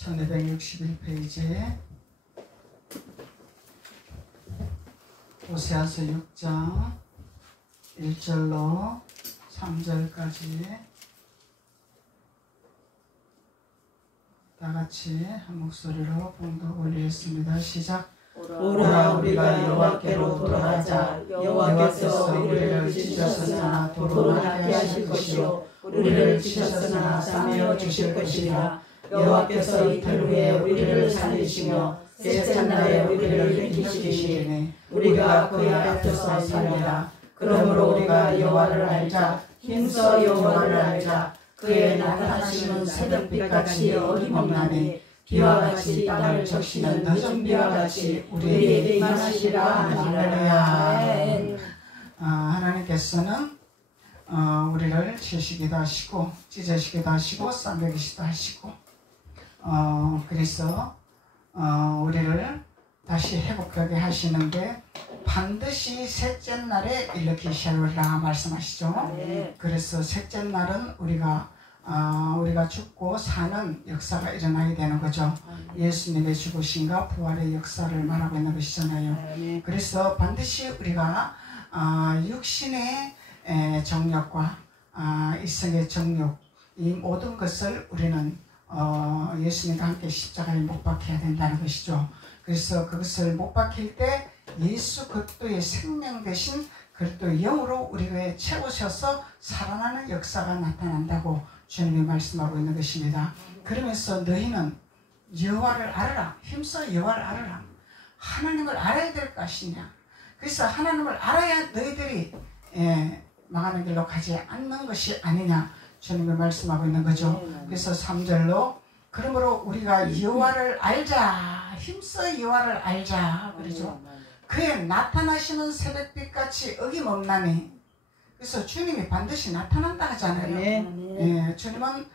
1261페이지에 호세아서 6장 1절로 3절까지 다같이 한 목소리로 봉독 올리겠습니다. 시작. 오라 우리가 여호와께로 돌아가자. 여호와께서 우리를 찢으셨으나 도로 낫게 하실 것이요 우리를 찢으셨으나 싸매어 주실 것이라. 여호와께서 이틀 후에 우리를 살리시며 셋째 날에 우리를 일으키시리니 우리가 그의 앞에서 살리라. 그러므로 우리가 여호와를 알자. 힘써 여호와를 알자. 그의 나타나시는 새벽빛같이 어김없나니 비와 같이 땅을 적시는 늦은 비와 같이 우리에게 임하시리라 하니라. 하나님께서는 우리를 치시기도 하시고 찢으시기도 하시고 싸매기시기도 하시고 그래서 우리를 다시 회복하게 하시는 게 반드시 셋째 날에 일으키시리라 말씀하시죠. 네. 그래서 셋째 날은 우리가 죽고 사는 역사가 일어나게 되는 거죠. 예수님의 죽으심과 부활의 역사를 말하고 있는 것이잖아요. 그래서 반드시 우리가 육신의 정욕과 이성의 정욕, 이 모든 것을 우리는 예수님과 함께 십자가에 못 박혀야 된다는 것이죠. 그래서 그것을 못 박힐 때 예수 그리스도의 생명 대신 그리스도의 영으로 우리가 채우셔서 살아나는 역사가 나타난다고 주님이 말씀하고 있는 것입니다. 그러면서 너희는 여호와를 알아라. 힘써 여호와를 알아라. 하나님을 알아야 될 것이냐. 그래서 하나님을 알아야 너희들이 망하는 길로 가지 않는 것이 아니냐. 주님이 말씀하고 있는 거죠. 그래서 3절로 그러므로 우리가 여호와를 알자. 힘써 여호와를 알자. 그러죠. 그의 나타나시는 새벽빛같이 어김없나니. 그래서 주님이 반드시 나타난다 하잖아요. 주님은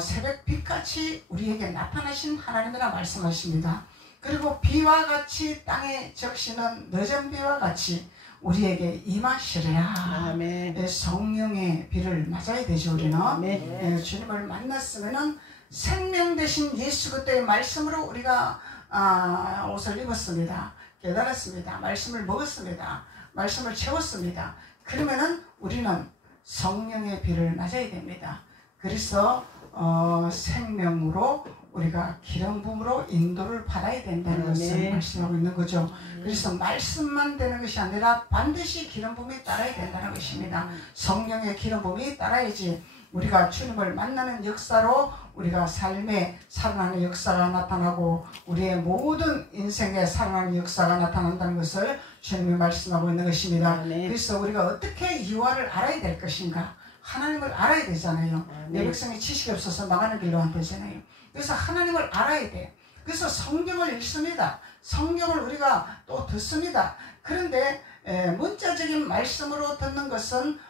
새벽빛같이 우리에게 나타나신 하나님이라 말씀하십니다. 그리고 비와 같이 땅에 적시는 늦은 비와 같이 우리에게 임하시리라. 성령의 비를 맞아야 되죠. 우리는 주님을 만났으면 생명 대신 예수 그리스도의 말씀으로 우리가 옷을 입었습니다. 깨달았습니다. 말씀을 먹었습니다. 말씀을 채웠습니다. 그러면은 우리는 성령의 비를 맞아야 됩니다. 그래서 생명으로 우리가 기름 부음으로 인도를 받아야 된다는 것을 말씀하고 있는 거죠. 그래서 말씀만 되는 것이 아니라 반드시 기름 부음이 따라야 된다는 것입니다. 성령의 기름 부음이 따라야지 우리가 주님을 만나는 역사로 우리가 삶에 살아나는 역사가 나타나고 우리의 모든 인생에 살아나는 역사가 나타난다는 것을 주님이 말씀하고 있는 것입니다. 그래서 우리가 어떻게 여호와를 알아야 될 것인가. 하나님을 알아야 되잖아요. 내 백성이 지식이 없어서 망하는 길로 안 되잖아요. 그래서 하나님을 알아야 돼. 그래서 성경을 읽습니다. 성경을 우리가 또 듣습니다. 그런데 문자적인 말씀으로 듣는 것은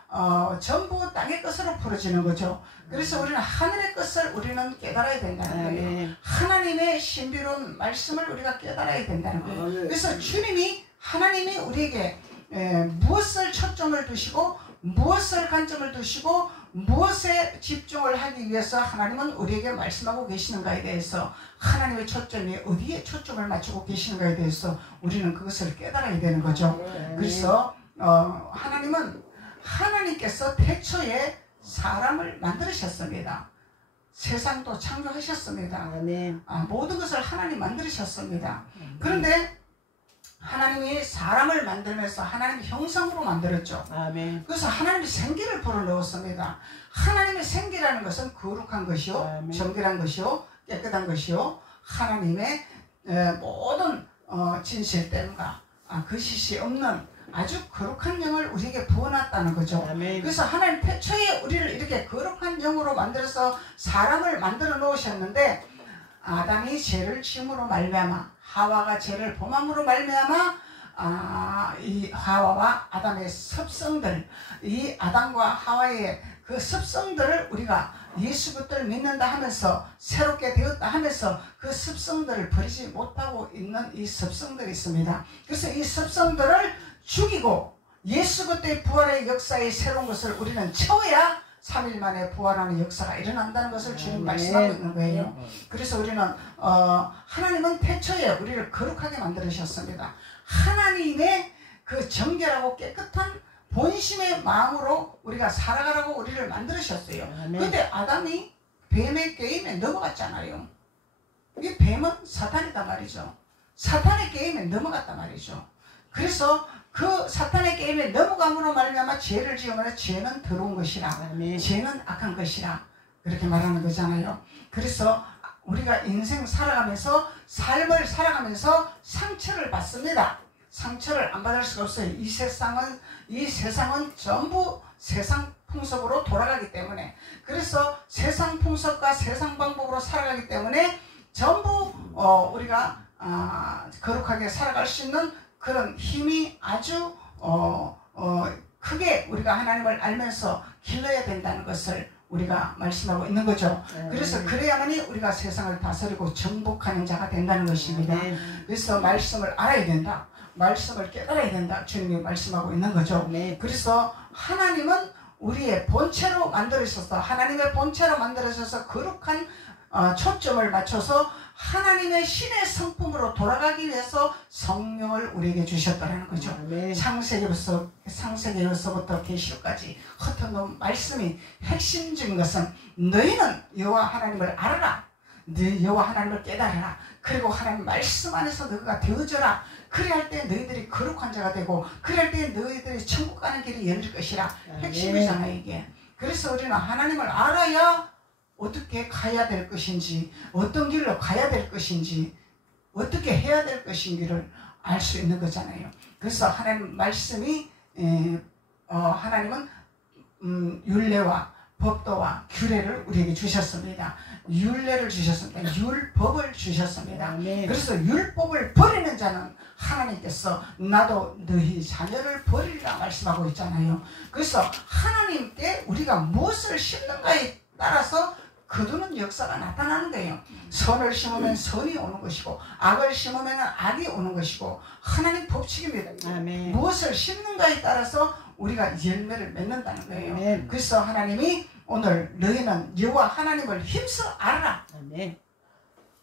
전부 땅의 것으로 풀어지는 거죠. 그래서 우리는 하늘의 것을 우리는 깨달아야 된다는 거예요. 하나님의 신비로운 말씀을 우리가 깨달아야 된다는 거예요. 그래서 하나님이 우리에게 무엇을 초점을 두시고 무엇을 관점을 두시고 무엇에 집중을 하기 위해서 하나님은 우리에게 말씀하고 계시는가에 대해서 하나님의 초점이 어디에 초점을 맞추고 계시는가에 대해서 우리는 그것을 깨달아야 되는 거죠. 그래서 하나님께서 태초에 사람을 만드셨습니다. 세상도 창조하셨습니다. 모든 것을 하나님 만드셨습니다. 그런데 하나님이 사람을 만들면서 하나님의 형상으로 만들었죠. 그래서 하나님이 생기를 불어넣었습니다. 하나님의 생기라는 것은 거룩한 것이요, 정결한 것이요, 깨끗한 것이요, 하나님의 모든 진실됨과 거짓이 없는 아주 거룩한 영을 우리에게 부어놨다는 거죠. 그래서 하나님 태초에 우리를 이렇게 거룩한 영으로 만들어서 사람을 만들어 놓으셨는데 아담이 죄를 지음으로 말미암아 하와가 죄를 범함으로 말미암아 이 하와와 아담의 습성들, 이 아담과 하와의 그 습성들을 우리가 예수 그리스도를 믿는다 하면서 새롭게 되었다 하면서 그 습성들을 버리지 못하고 있는 이 습성들이 있습니다. 그래서 이 습성들을 죽이고 예수 그리스도의 부활의 역사의 새로운 것을 우리는 채워야 3일 만에 부활하는 역사가 일어난다는 것을 주님 말씀하고 있는 거예요. 그래서 우리는 하나님은 태초에 우리를 거룩하게 만들으셨습니다. 하나님의 그 정결하고 깨끗한 본심의 마음으로 우리가 살아가라고 우리를 만들으셨어요. 그런데 아담이 뱀의 게임에 넘어갔잖아요. 이 뱀은 사탄이다 말이죠. 사탄의 게임에 넘어갔단 말이죠. 그래서 그 사탄의 게임에 넘어감으로 말미암아 죄를 지으면 죄는 더러운 것이라, 죄는 악한 것이라 그렇게 말하는 거잖아요. 그래서 우리가 인생 살아가면서 삶을 살아가면서 상처를 받습니다. 상처를 안 받을 수가 없어요. 이 세상은 전부 세상 풍속으로 돌아가기 때문에, 그래서 세상 풍속과 세상 방법으로 살아가기 때문에 전부 우리가 거룩하게 살아갈 수 있는 그런 힘이 아주 크게 우리가 하나님을 알면서 길러야 된다는 것을 우리가 말씀하고 있는 거죠. 그래서 그래야만이 우리가 세상을 다스리고 정복하는 자가 된다는 것입니다. 그래서 말씀을 알아야 된다. 말씀을 깨달아야 된다. 주님이 말씀하고 있는 거죠. 그래서 하나님은 우리의 본체로 만들으셔서, 하나님의 본체로 만들으셔서 거룩한 초점을 맞춰서 하나님의 신의 성품으로 돌아가기 위해서 성령을 우리에게 주셨다는 거죠. 창세기로서부터 계시록까지 흩어놓은 말씀이 핵심적인 것은 너희는 여호와 하나님을 알아라. 너 여호와 하나님을 깨달아라. 그리고 하나님 말씀 안에서 너희가 되어져라. 그래야 할 때 너희들이 거룩한 자가 되고, 그래야 할 때 너희들이 천국 가는 길이 열릴 것이라. 핵심이잖아요, 이게. 그래서 우리는 하나님을 알아야 어떻게 가야 될 것인지, 어떤 길로 가야 될 것인지, 어떻게 해야 될 것인지를 알 수 있는 거잖아요. 그래서 하나님 말씀이 하나님은 율례와 법도와 규례를 우리에게 주셨습니다. 율례를 주셨습니다. 율법을 주셨습니다. 그래서 율법을 버리는 자는 하나님께서 나도 너희 자녀를 버리리라 말씀하고 있잖아요. 그래서 하나님께 우리가 무엇을 심는가에 따라서 거두는 역사가 나타나는 거예요. 선을 심으면 선이 오는 것이고, 악을 심으면 악이 오는 것이고, 하나님 법칙입니다. 무엇을 심는가에 따라서 우리가 열매를 맺는다는 거예요. 그래서 하나님이 오늘 너희는 여호와 하나님을 힘써 알아라.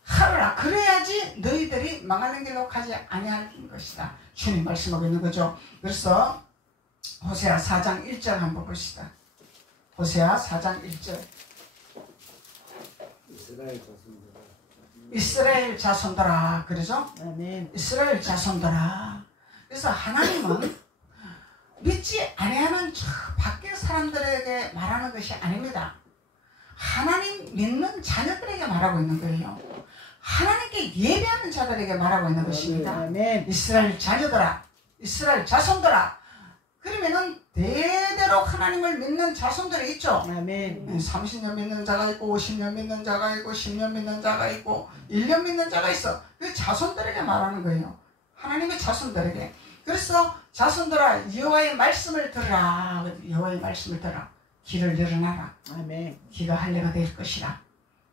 하라. 그래야지 너희들이 망하는 길로 가지 아니할 것이다. 주님 말씀하고 있는 거죠. 그래서 호세아 4장 1절 한번 봅시다. 호세아 4장 1절. 이스라엘 자손들아. 그러죠? 이스라엘 자손들아. 그래서 하나님은 믿지 아니하는 저 밖의 사람들에게 말하는 것이 아닙니다. 하나님 믿는 자녀들에게 말하고 있는 거예요. 하나님께 예배하는 자들에게 말하고 있는 것입니다. 이스라엘 자녀들아, 이스라엘 자손들아. 그러면은 대대로 하나님을 믿는 자손들이 있죠. 30년 믿는 자가 있고, 50년 믿는 자가 있고, 10년 믿는 자가 있고, 1년 믿는 자가 있어. 그 자손들에게 말하는 거예요. 하나님의 자손들에게. 그래서 자손들아, 여호와의 말씀을 들으라. 여호와의 말씀을 들으라. 길을 열어놔라. 귀가 할례가 될 것이라.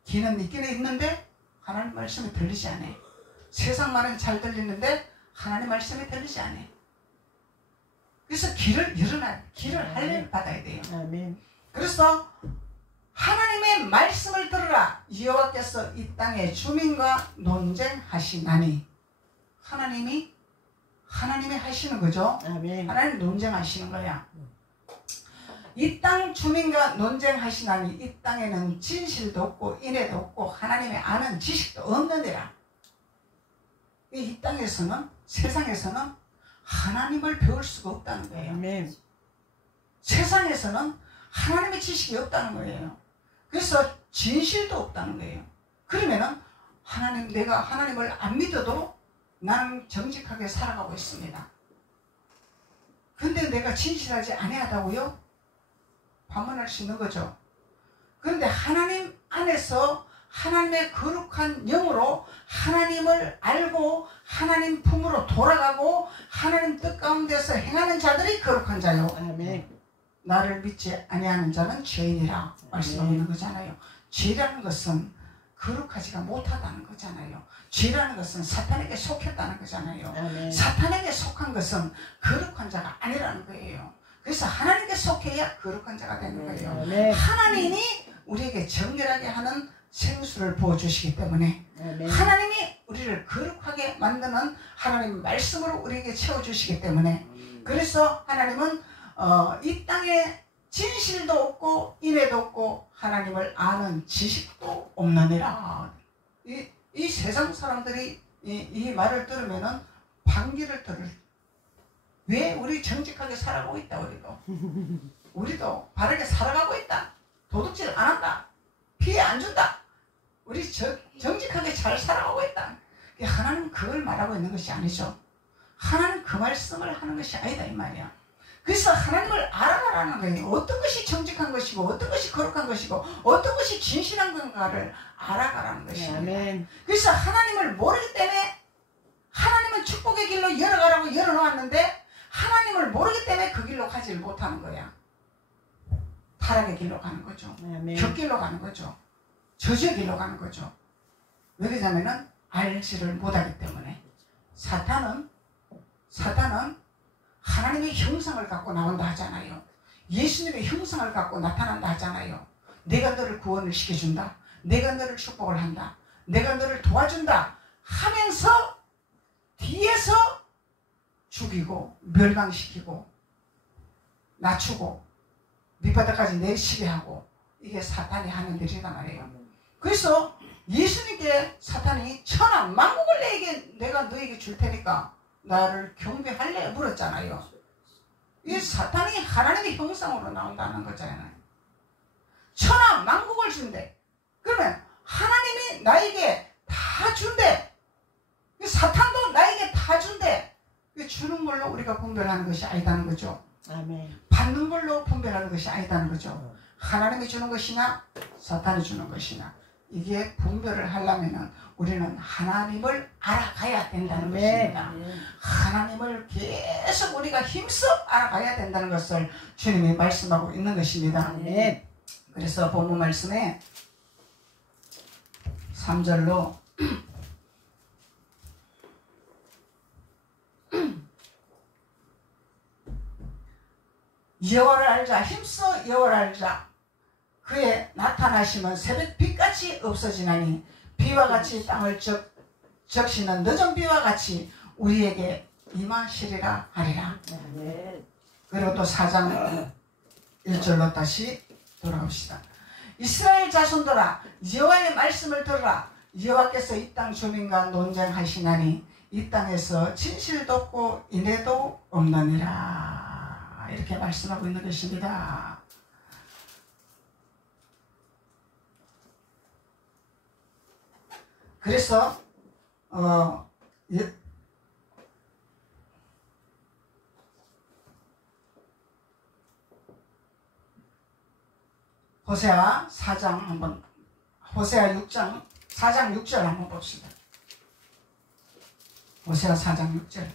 귀는 있기는 있는데 하나님 말씀이 들리지 않아. 세상 말은 잘 들리는데 하나님 말씀이 들리지 않아. 그래서 길을 열어놔. 길을 할례를 받아야 돼요. 그래서 하나님의 말씀을 들으라. 여호와께서 이 땅의 주민과 논쟁하시나니. 하나님이 하시는 거죠. 하나님 논쟁하시는 거야. 이 땅 주민과 논쟁하시나니 이 땅에는 진실도 없고 인애도 없고 하나님의 아는 지식도 없느니라. 이 땅에서는, 세상에서는 하나님을 배울 수가 없다는 거예요. 세상에서는 하나님의 지식이 없다는 거예요. 그래서 진실도 없다는 거예요. 그러면은 내가 하나님을 안 믿어도 나는 정직하게 살아가고 있습니다. 근데 내가 진실하지 아니하다고요? 반문할 수 있는 거죠. 그런데 하나님 안에서 하나님의 거룩한 영으로 하나님을 알고 하나님 품으로 돌아가고 하나님 뜻 가운데서 행하는 자들이 거룩한 자요. 나를 믿지 아니하는 자는 죄인이라 말씀하고 있는 거잖아요. 죄라는 것은 거룩하지가 못하다는 거잖아요. 죄라는 것은 사탄에게 속했다는 거잖아요. 사탄에게 속한 것은 거룩한 자가 아니라는 거예요. 그래서 하나님께 속해야 거룩한 자가 되는 거예요. 네. 하나님이 우리에게 정결하게 하는 생수를 부어주시기 때문에 네. 하나님이 우리를 거룩하게 만드는 하나님 말씀으로 우리에게 채워주시기 때문에 그래서 하나님은 이 땅에 진실도 없고 인애도 없고 하나님을 아는 지식도 없느니라. 이 세상 사람들이 이 말을 들으면은 반기를 들을. 왜 우리 정직하게 살아가고 있다. 우리도 바르게 살아가고 있다. 도둑질 안 한다. 피해 안 준다. 우리 정직하게 잘 살아가고 있다. 하나님 그걸 말하고 있는 것이 아니죠. 하나님 그 말씀을 하는 것이 아니다 이 말이야. 그래서 하나님을 알아가라는 거예요. 어떤 것이 정직한 것이고 어떤 것이 거룩한 것이고 어떤 것이 진실한 건가를 알아가라는 것입니다. 아멘. 그래서 하나님을 모르기 때문에 하나님은 축복의 길로 열어가라고 열어놓았는데 하나님을 모르기 때문에 그 길로 가지를 못하는 거야. 타락의 길로 가는 거죠. 격길로 가는 거죠. 저주의 길로 가는 거죠. 왜 그러냐면은 알지를 못하기 때문에. 사탄은 하나님의 형상을 갖고 나온다 하잖아요. 예수님의 형상을 갖고 나타난다 하잖아요. 내가 너를 구원을 시켜준다. 내가 너를 축복을 한다. 내가 너를 도와준다 하면서 뒤에서 죽이고 멸망시키고 낮추고 밑바닥까지 내리치게 하고 이게 사탄이 하는 일이란 말이에요. 그래서 예수님께 사탄이 천하 만국을 내가 너에게 줄 테니까 나를 경배할래 물었잖아요. 이 사탄이 하나님의 형상으로 나온다는 거잖아요. 천하 만국을 준대. 그러면 하나님이 나에게 다 준대. 사탄도 나에게 다 준대. 주는 걸로 우리가 분별하는 것이 아니다는 거죠. 아멘. 받는 걸로 분별하는 것이 아니다는 거죠. 하나님이 주는 것이냐 사탄이 주는 것이냐 이게 분별을 하려면 우리는 하나님을 알아가야 된다는 것입니다. 하나님을 계속 우리가 힘써 알아가야 된다는 것을 주님이 말씀하고 있는 것입니다. 그래서 본문 말씀에 3절로 여호와를 알자. 힘써 여호와를 알자. 그의 나타나심은 새벽 빛같이 없어지나니 비와 같이 땅을 적시는 늦은 비와 같이 우리에게 임하시리라 하리라. 그리고 또 4장 1절로 다시 돌아옵시다. 이스라엘 자손들아 여호와의 말씀을 들으라. 여호와께서 이 땅 주민과 논쟁하시나니 이 땅에서 진실도 없고 인애도 없느니라. 이렇게 말씀하고 있는 것입니다. 그래서 호세아 4장 한번 호세아 6장 4장 6절 한번 봅시다. 호세아 4장 6절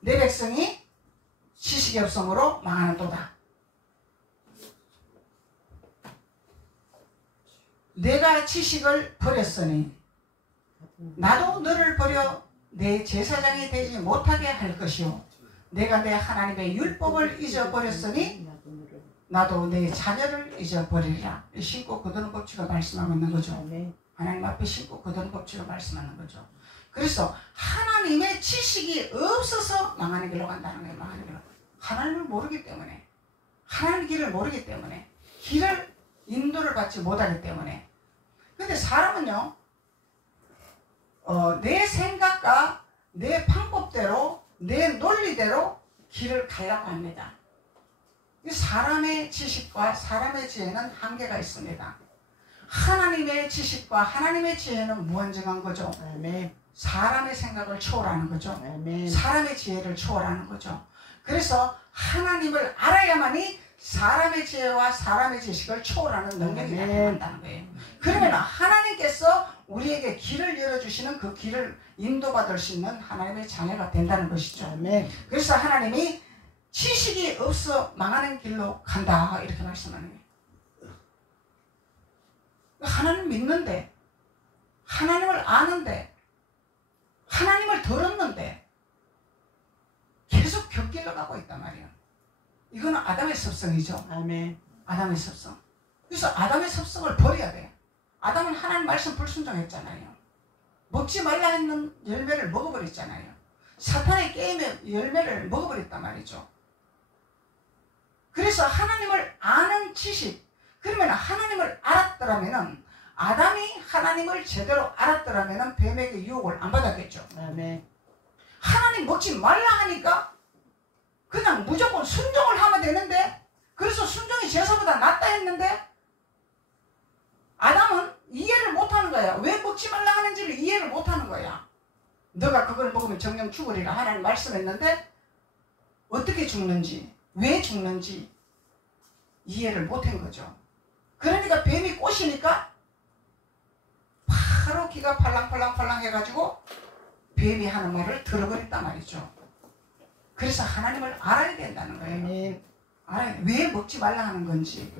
내 백성이 지식이 없음으로 망하는도다. 내가 지식을 버렸으니 나도 너를 버려 내 제사장이 되지 못하게 할 것이요 내가 내 하나님의 율법을 잊어버렸으니 나도 내 자녀를 잊어버리리라. 신고 거두는 법칙을 말씀하고 있는 거죠. 하나님 앞에 신고 거두는 법칙을 말씀하는 거죠. 그래서 하나님의 지식이 없어서 망하는 길로 간다는 거예요. 망하는 길로. 하나님을 모르기 때문에 하나님의 길을 모르기 때문에 길을 인도를 받지 못하기 때문에. 근데 사람은요 내 생각과 내 방법대로 내 논리대로 길을 가려고 합니다. 사람의 지식과 사람의 지혜는 한계가 있습니다. 하나님의 지식과 하나님의 지혜는 무한정한 거죠. 사람의 생각을 초월하는 거죠. 사람의 지혜를 초월하는 거죠. 그래서 하나님을 알아야만이 사람의 지혜와 사람의 지식을 초월하는 능력이 나타난다는 거예요. 그러면 하나님께서 우리에게 길을 열어주시는 그 길을 인도받을 수 있는 하나님의 자녀가 된다는 것이죠. 그래서 하나님이 지식이 없어 망하는 길로 간다 이렇게 말씀하는 거예요. 하나님 믿는데 하나님을 아는데 하나님을 들었는데 곁길로 가고 있단 말이에요. 이거는 아담의 습성이죠. 아멘. 아담의 습성. 그래서 아담의 습성을 버려야 돼. 아담은 하나님 말씀 불순종했잖아요. 먹지 말라 했는 열매를 먹어버렸잖아요. 사탄의 게임의 열매를 먹어버렸단 말이죠. 그래서 하나님을 아는 지식, 그러면 하나님을 알았더라면 아담이 하나님을 제대로 알았더라면 뱀에게 유혹을 안 받았겠죠. 아멘. 하나님 먹지 말라 하니까 그냥 무조건 순종을 하면 되는데, 그래서 순종이 제사보다 낫다 했는데 아담은 이해를 못하는 거야. 왜 먹지 말라 하는지를 이해를 못하는 거야. 너가 그걸 먹으면 정령 죽으리라 하나님 말씀했는데 어떻게 죽는지, 왜 죽는지 이해를 못한 거죠. 그러니까 뱀이 꼬시니까 바로 기가 팔랑팔랑 해가지고 뱀이 하는 말을 들어버렸단 말이죠. 그래서 하나님을 알아야 된다는 거예요. 알아야, 왜 먹지 말라 하는 건지,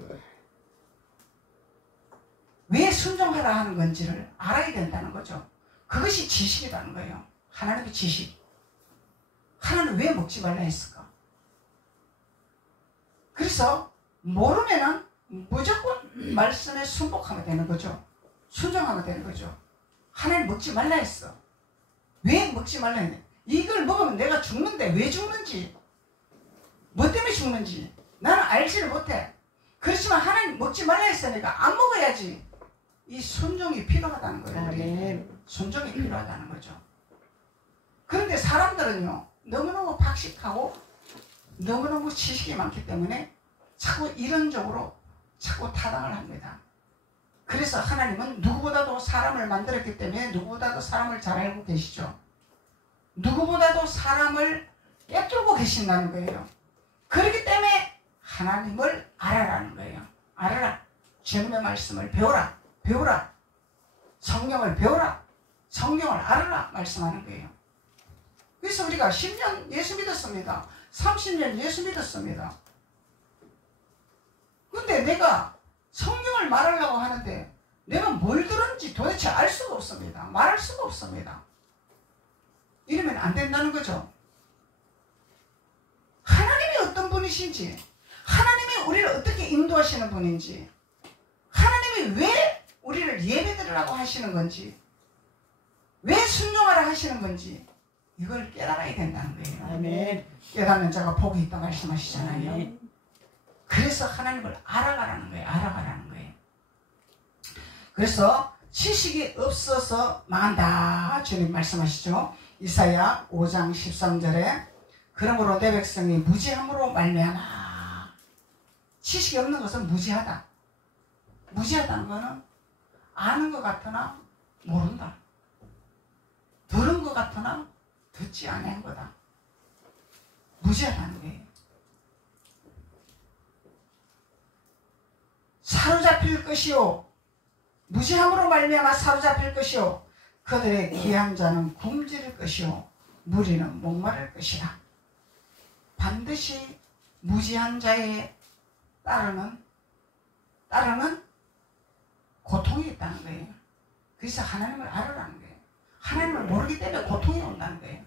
왜 순종하라 하는 건지를 알아야 된다는 거죠. 그것이 지식이라는 거예요. 하나님의 지식. 하나님 왜 먹지 말라 했을까? 그래서 모르면은 무조건 말씀에 순복하면 되는 거죠. 순종하면 되는 거죠. 하나님 먹지 말라 했어. 왜 먹지 말라 했냐? 이걸 먹으면 내가 죽는데 왜 죽는지, 뭐 때문에 죽는지 나는 알지를 못해. 그렇지만 하나님 먹지 말라 했으니까 안 먹어야지. 이 순종이 필요하다는 거예요. 우리. 순종이 필요하다는 거죠. 그런데 사람들은요, 너무너무 박식하고 너무너무 지식이 많기 때문에 자꾸 이론적으로 자꾸 타당을 합니다. 그래서 하나님은 누구보다도 사람을 만들었기 때문에 누구보다도 사람을 잘 알고 계시죠. 누구보다도 사람을 꿰뚫고 계신다는 거예요. 그렇기 때문에 하나님을 알아라는 거예요. 알아라. 주님의 말씀을 배워라. 배우라. 성경을 배우라. 성경을 알아라. 말씀하는 거예요. 그래서 우리가 10년 예수 믿었습니다. 30년 예수 믿었습니다. 근데 내가 성경을 말하려고 하는데 내가 뭘 들었는지 도대체 알 수가 없습니다. 말할 수가 없습니다. 이러면 안 된다는 거죠. 하나님이 어떤 분이신지, 하나님이 우리를 어떻게 인도하시는 분인지, 하나님이 왜 우리를 예배드리라고 하시는 건지, 왜 순종하라 하시는 건지 이걸 깨달아야 된다는 거예요. 아멘. 깨닫는 자가 복이 있다 말씀하시잖아요. 아멘. 그래서 하나님을 알아가라는 거예요. 알아가라는 거예요. 그래서 지식이 없어서 망한다 주님 말씀하시죠. 이사야 5장 13절에 그러므로 내 백성이 무지함으로 말미암아. 지식이 없는 것은 무지하다. 무지하다는 것은 아는 것 같으나 모른다. 들은 것 같으나 듣지 않은 거다. 무지하다는 거예요. 사로잡힐 것이요, 무지함으로 말미암아 사로잡힐 것이요, 그들의 귀한 자는 굶주릴 것이요, 무리는 목마를 것이라. 반드시 무지한 자에 따르는 고통이 있다는 거예요. 그래서 하나님을 알아라는 거예요. 하나님을 모르기 때문에 고통이 온다는 거예요.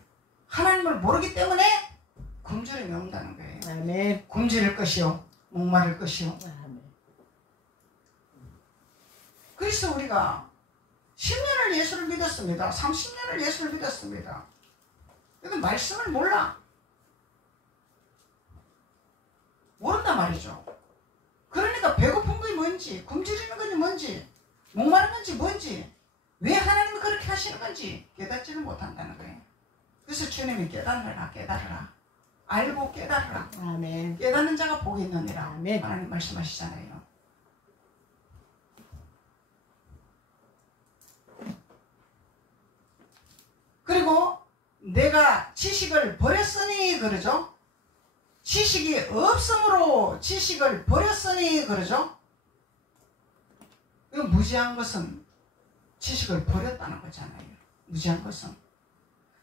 하나님을 모르기 때문에 굶주림이 온다는 거예요. 아멘. 굶주릴 것이요, 목마를 것이요. 아멘. 그래서 우리가 10년을 예수를 믿었습니다. 30년을 예수를 믿었습니다. 근데 말씀을 몰라. 모른단 말이죠. 그러니까 배고픈 게 뭔지, 굶주리는 건지 뭔지, 목마른 건지 뭔지, 왜 하나님이 그렇게 하시는 건지 깨닫지를 못한다는 거예요. 그래서 주님이 깨달으라, 깨달으라. 알고 깨달으라. 아멘. 깨닫는 자가 복이 있느니라. 아멘. 하나님 말씀하시잖아요. 그리고 내가 지식을 버렸으니 그러죠. 지식이 없으므로 지식을 버렸으니 그러죠. 무지한 것은 지식을 버렸다는 거잖아요. 무지한 것은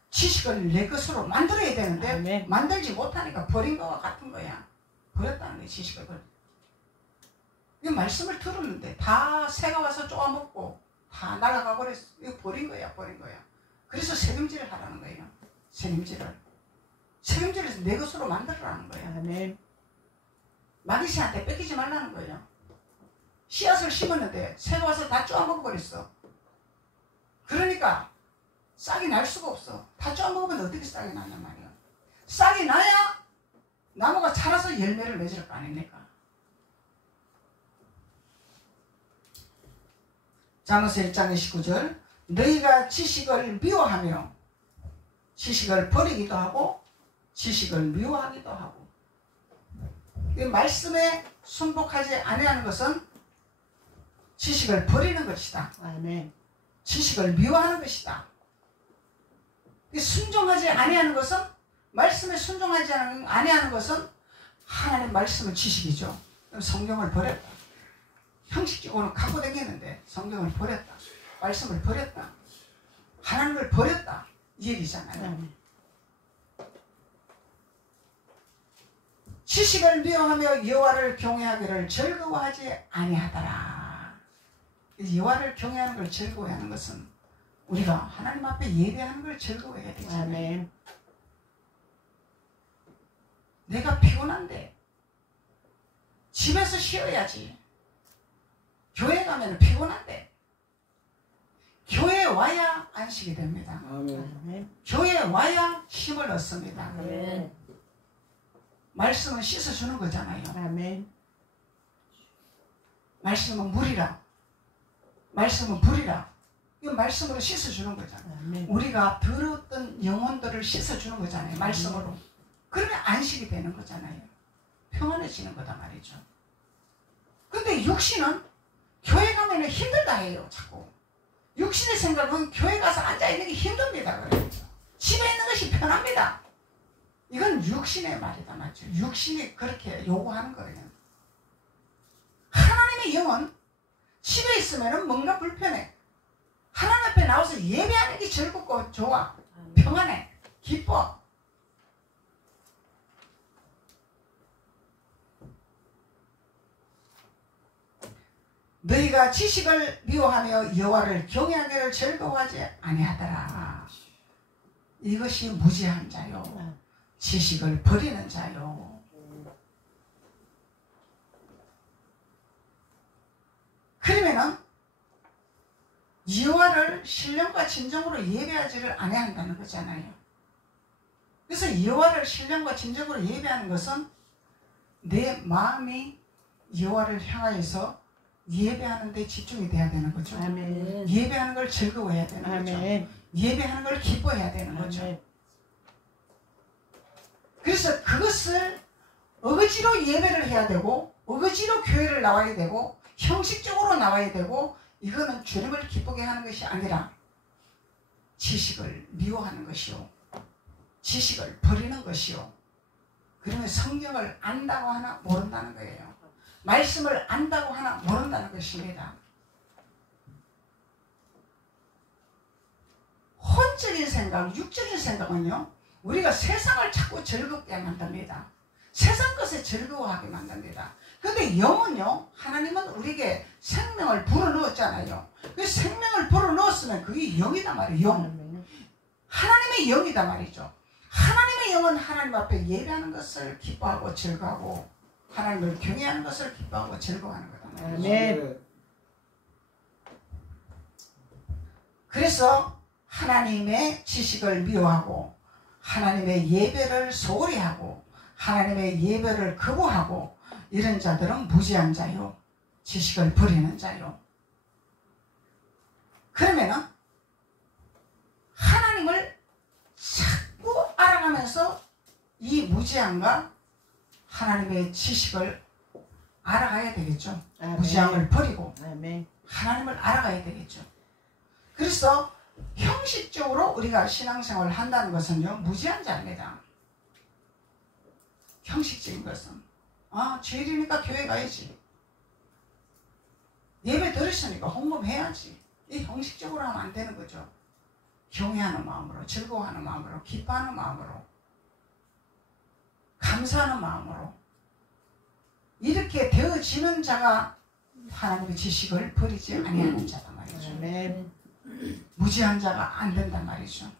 지식을 내 것으로 만들어야 되는데 아멘. 만들지 못하니까 버린 거와 같은 거야. 버렸다는 거야. 지식을 버렸. 이 말씀을 들었는데 다 새가 와서 쪼아먹고 다 날아가 버렸어. 이거 버린 거야. 버린 거야. 그래서 새김질을 하라는 거예요. 새김질을. 책임질 수 내 것으로 만들어라는 거예요. 아멘. 마귀씨한테 뺏기지 말라는 거예요. 씨앗을 심었는데 새가 와서 다 쪼아먹어버렸어. 그러니까 싹이 날 수가 없어. 다 쪼아먹으면 어떻게 싹이 나냔 말이야. 싹이 나야 나무가 자라서 열매를 맺을 거 아닙니까? 잠언서 1장 29절 너희가 지식을 미워하며 지식을 버리기도 하고 지식을 미워하기도 하고. 이 말씀에 순복하지 아니하는 것은 지식을 버리는 것이다. 아멘. 지식을 미워하는 것이다. 순종하지 아니하는 것은 말씀에 순종하지 아니하는 것은 하나님 말씀은 지식이죠. 성경을 버렸다. 형식적으로는 갖고 다니는데 성경을 버렸다. 말씀을 버렸다. 하나님을 버렸다. 이 얘기잖아요. 아멘. 지식을 미워하며 여호와를 경외하기를 즐거워하지 아니하더라. 여호와를 경외하는 걸 즐거워하는 것은 우리가 하나님 앞에 예배하는 걸 즐거워해야 되잖아요. 아멘. 내가 피곤한데 집에서 쉬어야지. 교회 가면 피곤한데 교회에 와야 안식이 됩니다. 아멘. 교회에 와야 힘을 얻습니다. 아멘. 말씀은 씻어주는 거잖아요. 아멘. 말씀은 물이라. 말씀은 불이라. 이 말씀으로 씻어주는 거잖아요. 아멘. 우리가 더러웠던 영혼들을 씻어주는 거잖아요. 말씀으로. 그러면 안식이 되는 거잖아요. 평안해지는 거다 말이죠. 근데 육신은 교회 가면 힘들다 해요. 자꾸. 육신의 생각은 교회 가서 앉아있는 게 힘듭니다. 그래요. 집에 있는 것이 편합니다. 이건 육신의 말이다 맞죠. 육신이 그렇게 요구하는 거예요. 하나님의 영은 집에 있으면 뭔가 불편해. 하나님 앞에 나와서 예배하는 게 즐겁고 좋아. 평안해. 기뻐. 너희가 지식을 미워하며 여호와를 경외하기를 즐거워하지 아니하더라. 이것이 무지한 자요. 지식을 버리는 자요. 그러면은 여호와를 신령과 진정으로 예배하지를 아니한다는 거잖아요. 그래서 여호와를 신령과 진정으로 예배하는 것은 내 마음이 여호와를 향하여서 예배하는 데 집중이 돼야 되는 거죠. 아멘. 예배하는 걸 즐거워해야 되는 아멘. 거죠. 예배하는 걸 기뻐해야 되는 거죠. 아멘. 그래서 그것을 어거지로 예배를 해야 되고 어거지로 교회를 나와야 되고 형식적으로 나와야 되고 이거는 주님을 기쁘게 하는 것이 아니라 지식을 미워하는 것이요. 지식을 버리는 것이요. 그러면 성경을 안다고 하나 모른다는 거예요. 말씀을 안다고 하나 모른다는 것입니다. 혼적인 생각, 육적인 생각은요. 우리가 세상을 자꾸 즐겁게 만듭니다. 세상 것에 즐거워하게 만듭니다. 그런데 영은요. 하나님은 우리에게 생명을 불어넣었잖아요. 그 생명을 불어넣었으면 그게 영이다 말이에요. 영. 하나님의 영이다 말이죠. 하나님의 영은 하나님 앞에 예배하는 것을 기뻐하고 즐거워하고 하나님을 경외하는 것을 기뻐하고 즐거워하는 거다 말이죠. 아멘. 그래서 하나님의 지식을 미워하고 하나님의 예배를 소홀히 하고 하나님의 예배를 거부하고 이런 자들은 무지한 자요. 지식을 버리는 자요. 그러면은 하나님을 자꾸 알아가면서 이 무지함과 하나님의 지식을 알아가야 되겠죠. 아멘. 무지함을 버리고 아멘. 하나님을 알아가야 되겠죠. 그래서 형식적으로 우리가 신앙생활을 한다는 것은요. 무지한 자입니다. 형식적인 것은 주일이니까 교회 가야지. 예배 들으시니까 헌금해야지. 이 형식적으로 하면 안 되는 거죠. 경외하는 마음으로, 즐거워하는 마음으로, 기뻐하는 마음으로, 감사하는 마음으로 이렇게 되어지는 자가 하나님의 지식을 버리지 아니하는 자다 말이죠. 아멘. 무지한 자가 안 된단 말이죠.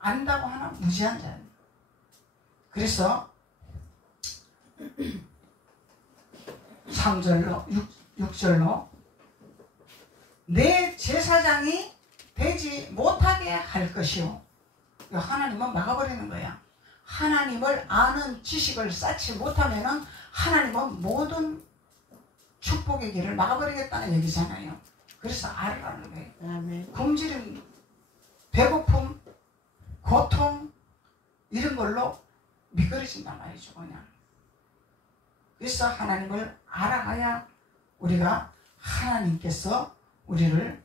안다고 하나 무지한 자예요. 그래서 3절로 6절로 내 제사장이 되지 못하게 할 것이요. 하나님은 막아버리는 거야. 하나님을 아는 지식을 쌓지 못하면은 하나님은 모든 축복의 길을 막아버리겠다는 얘기잖아요. 그래서 알으라는 거예요. 아멘. 굶주림, 배고픔, 고통 이런 걸로 미끄러진단 말이죠. 그냥. 그래서 하나님을 알아가야 우리가 하나님께서 우리를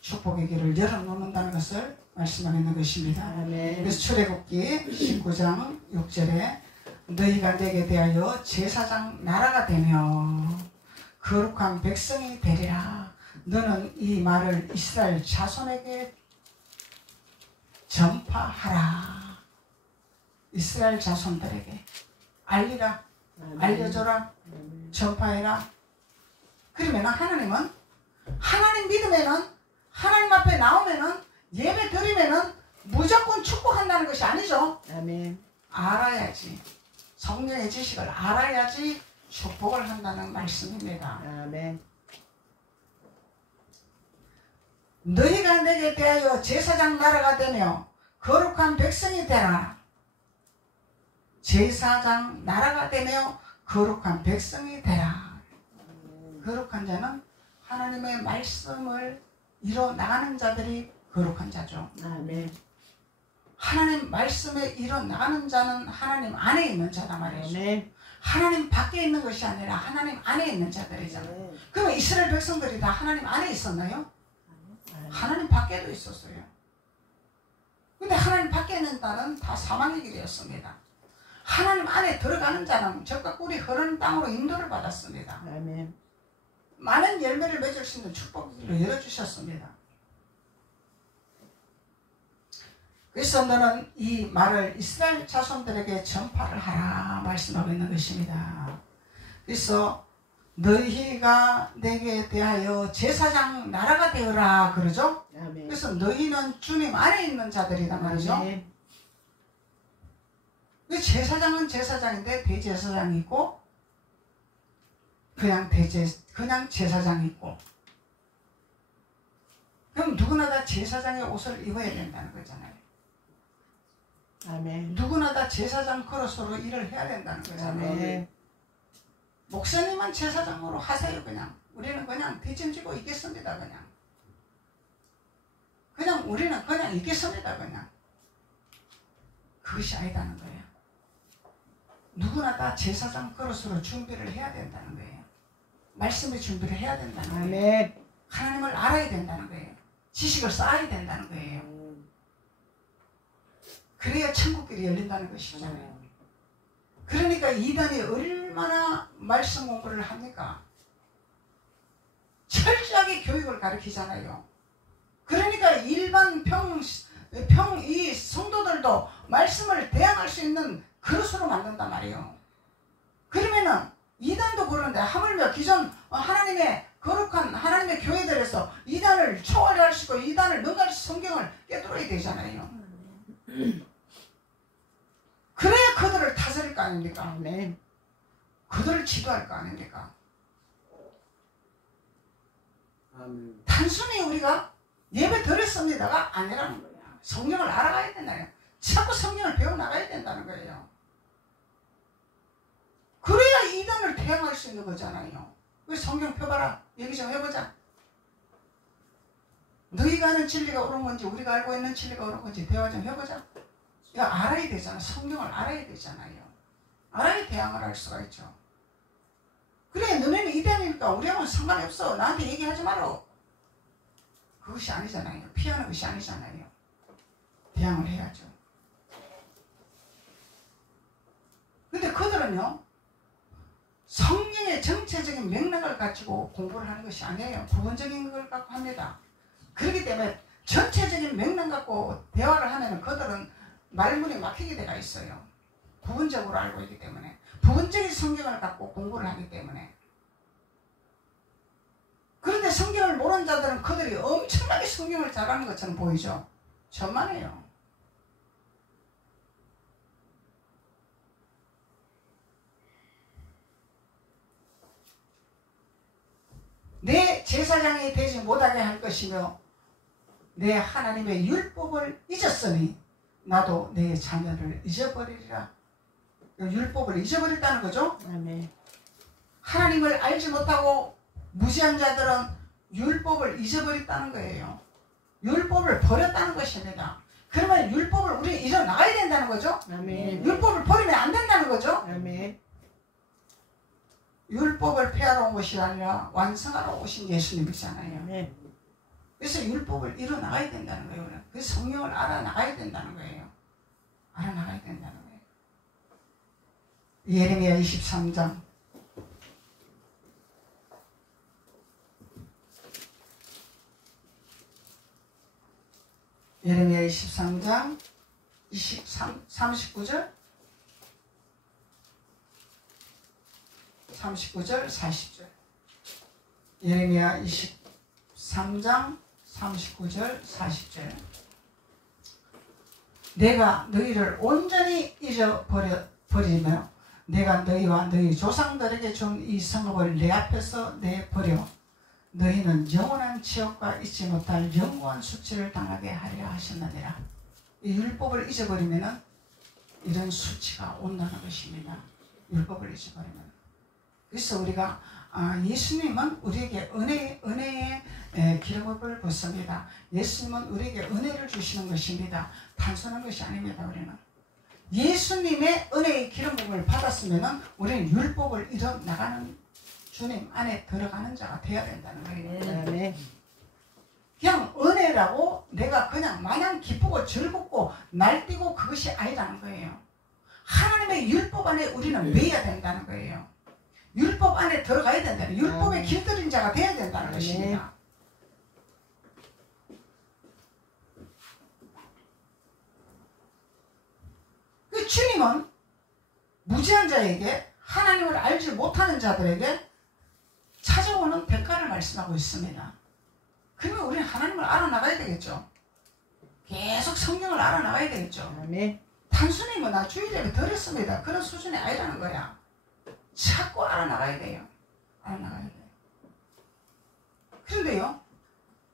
축복의 길을 열어놓는다는 것을 말씀하는 것입니다. 아멘. 그래서 출애굽기 19장 6절에 너희가 내게 대하여 제사장 나라가 되며 거룩한 백성이 되리라. 너는 이 말을 이스라엘 자손에게 전파하라. 이스라엘 자손들에게 알리라. 알려줘라. 전파해라. 그러면 하나님은 하나님 믿으면은 하나님 앞에 나오면은 예배 드리면은 무조건 축복한다는 것이 아니죠. 아멘. 알아야지. 성령의 지식을 알아야지 축복을 한다는 말씀입니다. 아멘. 너희가 내게 대하여 제사장 나라가 되며 거룩한 백성이 되라. 제사장 나라가 되며 거룩한 백성이 되라. 거룩한 자는 하나님의 말씀을 이뤄 나가는 자들이 거룩한 자죠. 아멘. 하나님 말씀에 이뤄 나가는 자는 하나님 안에 있는 자다 말이죠. 아멘. 하나님 밖에 있는 것이 아니라 하나님 안에 있는 자들이잖아요. 그러면 이스라엘 백성들이 다 하나님 안에 있었나요? 하나님 밖에도 있었어요. 근데 하나님 밖에 있는 자는 다 사망의 길이었습니다. 하나님 안에 들어가는 자는 적과 꿀이 흐르는 땅으로 인도를 받았습니다. 아멘. 많은 열매를 맺을 수 있는 축복을 열어주셨습니다. 그래서 너는 이 말을 이스라엘 자손들에게 전파를 하라 말씀하고 있는 것입니다. 그래서 너희가 내게 대하여 제사장 나라가 되어라 그러죠. 아멘. 그래서 너희는 주님 안에 있는 자들이란 말이죠. 아멘. 제사장은 제사장인데 대제사장이 있고 그냥 제사장이 있고, 그럼 누구나 다 제사장의 옷을 입어야 된다는 거잖아요. 아멘. 누구나 다 제사장 그릇으로 일을 해야 된다는 거잖아요. 아멘. 목사님은 제사장으로 하세요. 그냥 우리는 그냥 뒤짐지고 있겠습니다. 그냥 우리는 그냥 있겠습니다. 그냥 그것이 아니다는 거예요. 누구나 다 제사장 그릇으로 준비를 해야 된다는 거예요. 말씀의 준비를 해야 된다는 거예요. 아멘. 하나님을 알아야 된다는 거예요. 지식을 쌓아야 된다는 거예요. 그래야 천국길이 열린다는 것이잖아요. 그러니까 이단이 얼마나 말씀 공부를 합니까? 철저하게 교육을 가르치잖아요. 그러니까 일반 이 성도들도 말씀을 대항할 수 있는 그릇으로 만든단 말이에요. 그러면은 이단도 그런데 하물며 기존 하나님의 거룩한 하나님의 교회들에서 이단을 초월할 수 있고 이단을 능가할 수 성경을 깨뚫어야 되잖아요. 그래야 그들을 다스릴 거 아닙니까? 아멘. 그들을 지도할 거 아닙니까? 아멘. 단순히 우리가 예배 드렸습니다가 아니라는 거야. 성경을 알아가야 된다요. 자꾸 성경을 배워나가야 된다는 거예요. 그래야 이단을 대항할 수 있는 거잖아요. 왜 성경 펴봐라. 얘기 좀 해보자. 너희가 아는 진리가 옳은 건지 우리가 알고 있는 진리가 옳은 건지 대화 좀 해보자. 이거 알아야 되잖아. 성경을 알아야 되잖아요. 알아야 대항을 할 수가 있죠. 그래 너네는 이단이니까 우리하고는 상관이 없어. 나한테 얘기하지 마라. 그것이 아니잖아요. 피하는 것이 아니잖아요. 대항을 해야죠. 근데 그들은요 성경의 정체적인 맥락을 가지고 공부를 하는 것이 아니에요. 부분적인 걸 갖고 합니다. 그렇기 때문에 전체적인 맥락 갖고 대화를 하면 그들은 말문이 막히게 돼가 있어요. 부분적으로 알고 있기 때문에. 부분적인 성경을 갖고 공부를 하기 때문에. 그런데 성경을 모르는 자들은 그들이 엄청나게 성경을 잘하는 것처럼 보이죠. 천만에요. 내 제사장이 되지 못하게 할 것이며 내 하나님의 율법을 잊었으니 나도 내 자녀를 잊어버리리라. 율법을 잊어버렸다는 거죠. 아멘. 하나님을 알지 못하고 무지한 자들은 율법을 잊어버렸다는 거예요. 율법을 버렸다는 것입니다. 그러면 율법을 우리 일어나야 된다는 거죠. 아멘. 율법을 버리면 안 된다는 거죠. 아멘. 율법을 폐하러 온 것이 아니라 완성하러 오신 예수님이잖아요. 아멘. 그래서 율법을 일어나가야 된다는 거예요. 그 성령을 알아나가야 된다는 거예요. 알아나가야 된다는 거예요. 예레미야 23장 예레미야 23장 39절 40절 예레미야 23장 39절 40절 내가 너희를 온전히 잊어버리며 내가 너희와 너희 조상들에게 준 이 성읍을 내 앞에서 내버려 너희는 영원한 지옥과 잊지 못할 영원한 수치를 당하게 하리라 하셨느니라. 이 율법을 잊어버리면 이런 수치가 온다는 것입니다. 율법을 잊어버리면. 그래서 우리가 예수님은 우리에게 은혜의 기름을 붓습니다. 예수님은 우리에게 은혜를 주시는 것입니다. 단순한 것이 아닙니다. 우리는 예수님의 은혜의 기름을 받았으면 우리는 율법을 이뤄나가는 주님 안에 들어가는 자가 되어야 된다는 거예요. 아멘. 그냥 은혜라고 내가 그냥 마냥 기쁘고 즐겁고 날뛰고 그것이 아니라는 거예요. 하나님의 율법 안에 우리는 매여야 된다는 거예요. 율법 안에 들어가야 된다는, 율법에 길들인 자가 되어야 된다는 것입니다. 그 주님은 무지한 자에게, 하나님을 알지 못하는 자들에게 찾아오는 대가를 말씀하고 있습니다. 그러면 우리는 하나님을 알아나가야 되겠죠. 계속 성경을 알아나가야 되겠죠. 아멘. 단순히 나 주일예배 드렸습니다, 그런 수준이 아니라는 거야. 자꾸 알아나가야 돼요. 알아나가야 돼요. 그런데요,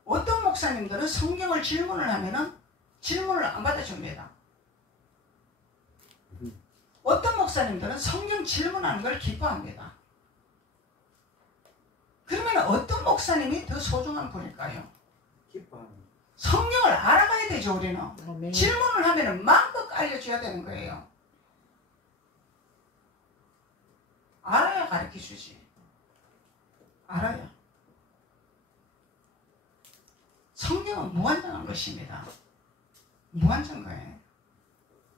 어떤 목사님들은 성경을 질문을 하면은 질문을 안 받아줍니다. 어떤 목사님들은 성경 질문하는 걸 기뻐합니다. 그러면 어떤 목사님이 더 소중한 분일까요? 기뻐하는. 성경을 알아가야 되죠. 우리는 아멘. 질문을 하면 마음껏 알려줘야 되는 거예요. 알아야 가르쳐주지. 알아야. 성경은 무한정한 것입니다. 무한정한 거예요.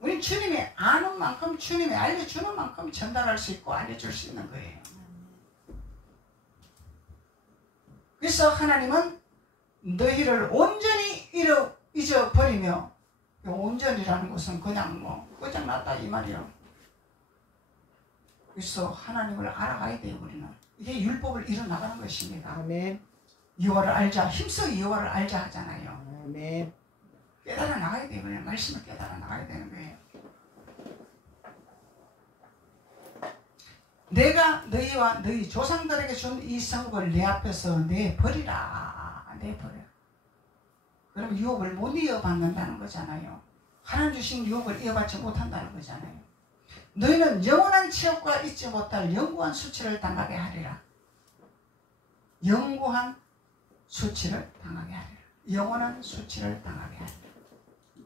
우리 주님이 아는 만큼, 주님이 알려주는 만큼 전달할 수 있고 알려줄 수 있는 거예요. 그래서 하나님은 너희를 온전히 잊어버리며, 온전이라는 것은 그냥 끝장났다 이 말이에요. 그래서 하나님을 알아가야 돼요. 우리는 이게 율법을 이뤄나가는 것입니다. 아멘. 여호와를 알자, 힘써 여호와를 알자 하잖아요. 아멘. 깨달아 나가야 돼요. 그냥 말씀을 깨달아 나가야 되는 거예요. 내가 너희와 너희 조상들에게 준 이 성읍을 내 앞에서 내버리라. 내버려. 그럼 유업을 못 이어받는다는 거잖아요. 하나님 주신 유업을 이어받지 못한다는 거잖아요. 너희는 영원한 지옥과 잊지 못할 영구한 수치를 당하게 하리라. 영구한 수치를 당하게 하리라. 영원한 수치를 당하게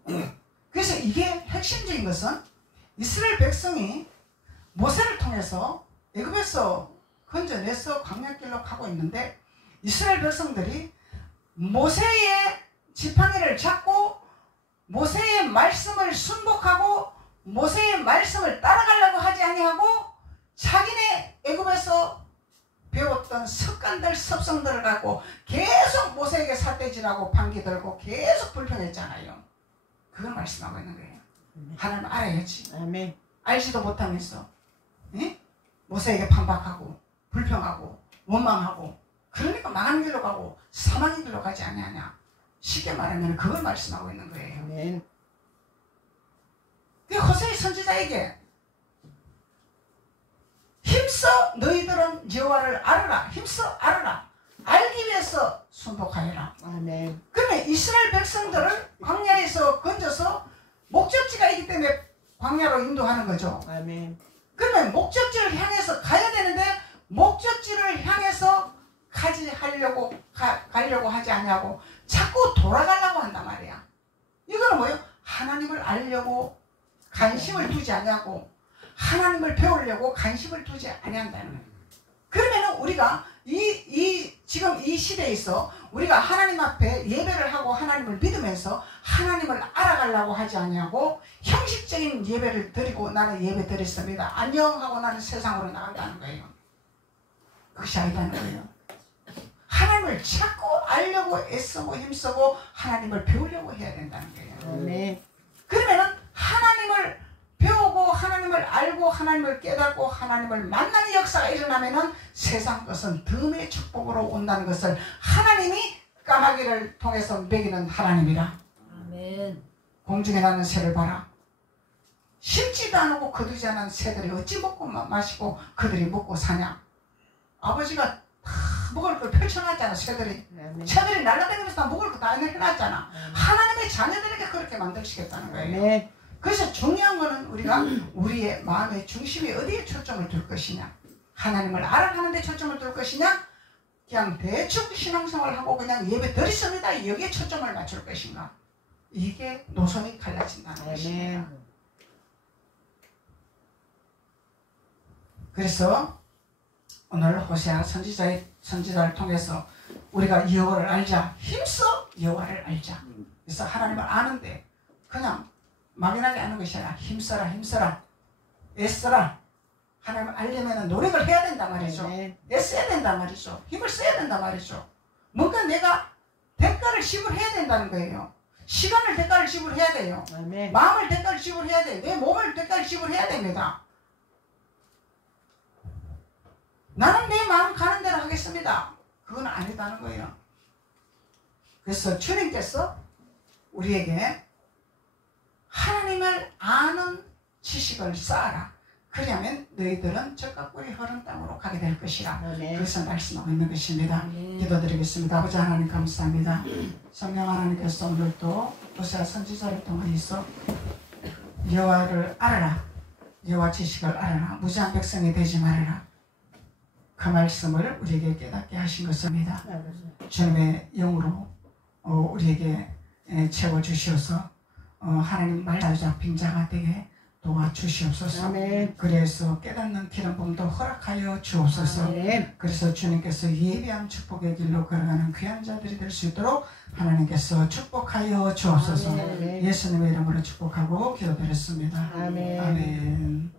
하리라. 그래서 이게 핵심적인 것은 이스라엘 백성이 모세를 통해서 애굽에서 건져내서 광야길로 가고 있는데, 이스라엘 백성들이 모세의 지팡이를 잡고 모세의 말씀을 순복하고 모세의 말씀을 따라가려고 하지 아니하고 자기네 애굽에서 배웠던 습관들, 습성들을 갖고 계속 모세에게 삿대질하고 반기 들고 계속 불평했잖아요. 그걸 말씀하고 있는 거예요. 하나님 알아야지. 아멘. 알지도 못하면서 모세에게 반박하고 불평하고 원망하고, 그러니까 망하는 길로 가고 사망의 길로 가지 아니하냐. 쉽게 말하면 그걸 말씀하고 있는 거예요. 아멘. 그 호세의 선지자에게 힘써 너희들은 여호와를 알아라. 힘써 알아라. 알기 위해서 순복하여라. 아멘. 그러면 이스라엘 백성들을 광야에서 건져서 목적지가 있기 때문에 광야로 인도하는 거죠. 아멘. 그러면 목적지를 향해서 가야 되는데 목적지를 향해서 가려고 하지 않냐고 자꾸 돌아가려고 한단 말이야. 이거는 뭐예요? 하나님을 알려고 관심을 두지 않냐고, 하나님을 배우려고 관심을 두지 않는다는 거예요. 그러면은 우리가 지금 이 시대에서 우리가 하나님 앞에 예배를 하고 하나님을 믿으면서 하나님을 알아가려고 하지 않냐고 형식적인 예배를 드리고 나는 예배 드렸습니다. 안녕 하고 나는 세상으로 나간다는 거예요. 그것이 아니다는 거예요. 하나님을 자꾸 알려고 애쓰고 힘쓰고 하나님을 배우려고 해야 된다는 거예요. 네. 그러면은 하나님을 배우고 하나님을 알고 하나님을 깨닫고 하나님을 만나는 역사가 일어나면은 세상 것은 덤의 축복으로 온다는 것을 하나님이 까마귀를 통해서 먹이는 하나님이라. 아멘. 공중에 나는 새를 봐라. 심지도 않고 거두지 않은 새들이 어찌 먹고 마시고 그들이 먹고 사냐. 아버지가 다 먹을 걸 펼쳐놨잖아. 새들이 날아다니면서 다 먹을 거 다 해놨잖아. 하나님의 자녀들에게 그렇게 만드시겠다는 거예요. 네. 그래서 중요한 거는 우리가 우리의 마음의 중심이 어디에 초점을 둘 것이냐, 하나님을 알아가는 데 초점을 둘 것이냐, 그냥 대충 신앙생활을 하고 그냥 예배 드렸습니다 여기에 초점을 맞출 것인가. 이게 노선이 갈라진다는 것입니다. 그래서 오늘 호세아 선지자를 통해서 우리가 여호와를 알자, 힘써 여호와를 알자. 그래서 하나님을 아는데 그냥 막연하게 아는 것이 아니라 힘써라, 애써라. 하나님을 알려면 노력을 해야 된단 말이죠. 애써야 된단 말이죠. 힘을 써야 된단 말이죠. 뭔가 내가 대가를 지불해야 된다는 거예요. 시간을 대가를 지불해야 돼요. 마음을 대가를 지불해야 돼요. 내 몸을 대가를 지불해야 됩니다. 나는 내 마음 가는 대로 하겠습니다. 그건 아니다는 거예요. 그래서 주님께서 우리에게 하나님을 아는 지식을 쌓아라. 그러면 너희들은 적과 꿀이 흐른 땅으로 가게 될 것이라. 그래서 말씀하고 있는 것입니다. 기도드리겠습니다. 아버지 하나님 감사합니다. 성령 하나님께서 오늘도 호세아 선지자를 통해서 여호와를 알아라, 여호와 지식을 알아라, 무지한 백성이 되지 말아라. 그 말씀을 우리에게 깨닫게 하신 것입니다. 주님의 영으로 우리에게 채워주시어서 하나님 말 잘 잡힌 자가 되게 도와주시옵소서. 그래서 깨닫는 기름 부음도 허락하여 주옵소서. 그래서 주님께서 예비한 축복의 길로 걸어가는 귀한 자들이 될 수 있도록 하나님께서 축복하여 주옵소서. 예수님의 이름으로 축복하고 기도드렸습니다. 아멘.